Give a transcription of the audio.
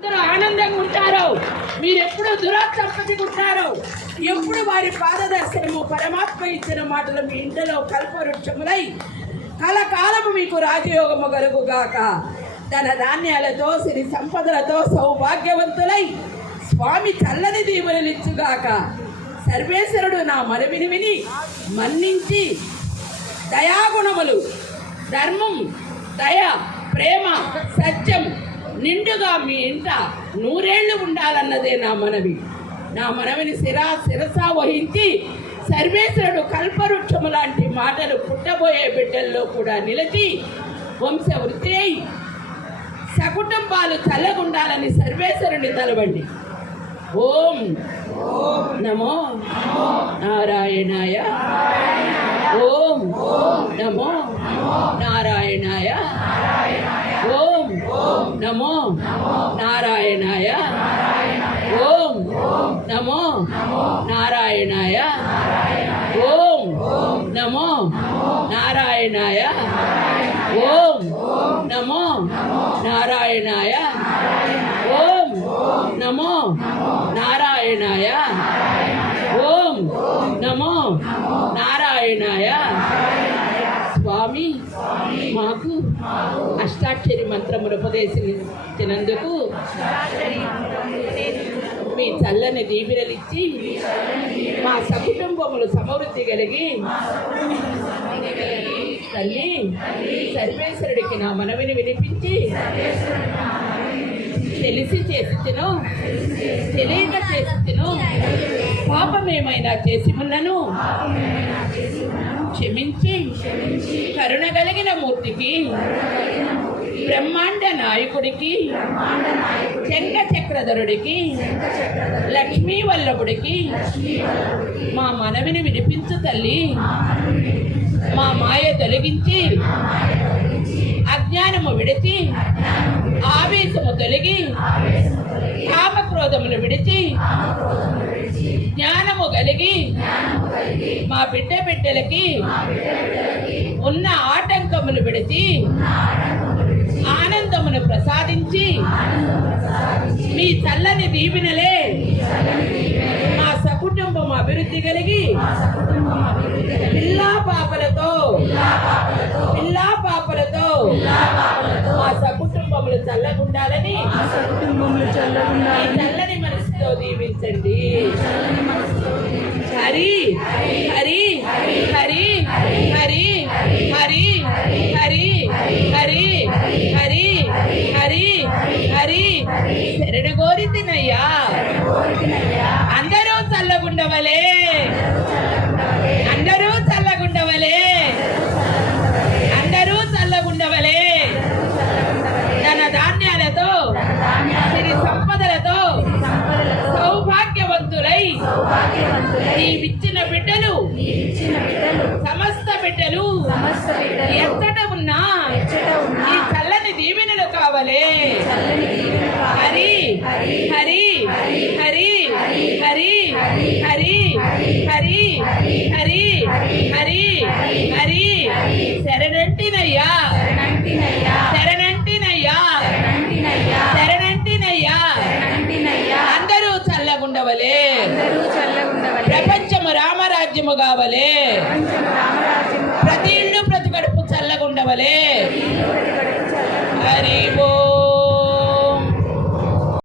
ఆనందంగా ఉంటారో, మీరెప్పుడు దురాత్మపతిగా ఉంటారో, ఎప్పుడు వారి పాదదర్శనము పరమాత్మ ఇచ్చిన మాటలు మీ ఇంటిలో కల్పవృక్షములై కలకాలము మీకు రాజయోగము కలుగుగాక. ధన ధాన్యాలతో సిరి సంపదలతో సౌభాగ్యవంతులై స్వామి చల్లని దీవెనలిచ్చుగాక. సర్వేశ్వరుడు నా మనవిని విని మన్నించి దయాగుణములు, ధర్మం, దయ, ప్రేమ, సత్యం నిండుగా మీ ఇంట నూరేళ్లు ఉండాలన్నదే నా మనవి. నా మనవిని శిరసా వహించి సర్వేశ్వరుడు కల్పవృక్షము లాంటి మాటలు పుట్టబోయే బిడ్డల్లో కూడా నిలిచి వంశవృద్ధి అయి సకుటుంబాలు చల్లగుండాలని సర్వేశ్వరుని తలవండి. ఓం నమో నారాయణాయ. ఓం నమో నారాయణాయ. ఓం నమో నారాయణాయ. ఓం నమో నారాయణాయ. ఓం నమో నారాయణాయ. ఓం నమో నారాయణాయ. ఓం నమో నారాయణాయ. ఓం నమో నారాయణాయ. స్వామి మాకు అష్టాక్షరి మంత్రములు ఉపదేశించినందుకు మీ చల్లని దీవెనలిచ్చి మా సకుటుంబములు సమృద్ధి కలిగి తల్లి సర్వేశ్వరుడికి నా మనవిని వినిపించి తెలిసి చేసిను తెలియక చేసిను పాపమేమైనా చేసి ఉన్నను క్షమించి కరుణ కలిగిన మూర్తికి బ్రహ్మాండ నాయకుడికి చెంగ చక్రధరుడికి లక్ష్మీ వల్లభుడికి మా మనవిని వినిపించు తల్లి. మా మాయ తొలగించి అజ్ఞానము విడిచి ఆవేశము తొలగి కామక్రోధములు విడిచి జ్ఞానము కలిగి మా బిడ్డలకి ఉన్న ఆటంకములు విడిచి ఆనందమును ప్రసాదించి మీ చల్లని దీవెనలే మా సకుటుంబం అభివృద్ధి కలిగి పిల్లా పాపలతో మా సకుటుంబములు చల్లగుండాలని చల్లని మనసుతో దీవించండి. హరి హరి హరి హరి హరి హరి హరి హరి హరి హరి శరణు కోరితినయ్యా. అందరూ చల్లగుండవలే, అందరూ చల్లగుండవలే, అందరూ చల్లగుండవలే. ధన ధాన్యాలతో సిరి సంపదలతో సౌభాగ్యవంతులై నీవిచ్చిన బిడ్డలు సమస్త బిడ్డలు ఎత్తట ఉన్నా ఈ చల్లని దీవెనలు కావలే. హరి హరి హరి హరి హరి హరి హరి హరి హరి శరణంటినయ్యా, శరణంటినయ్యా, శరణంటినయ్యా. అందరూ చల్లగుండవలే, ప్రపంచము రామరాజ్యము కావలే, ప్రతి ఇల్లు ప్రతి గడుపు చల్లగుండవలే.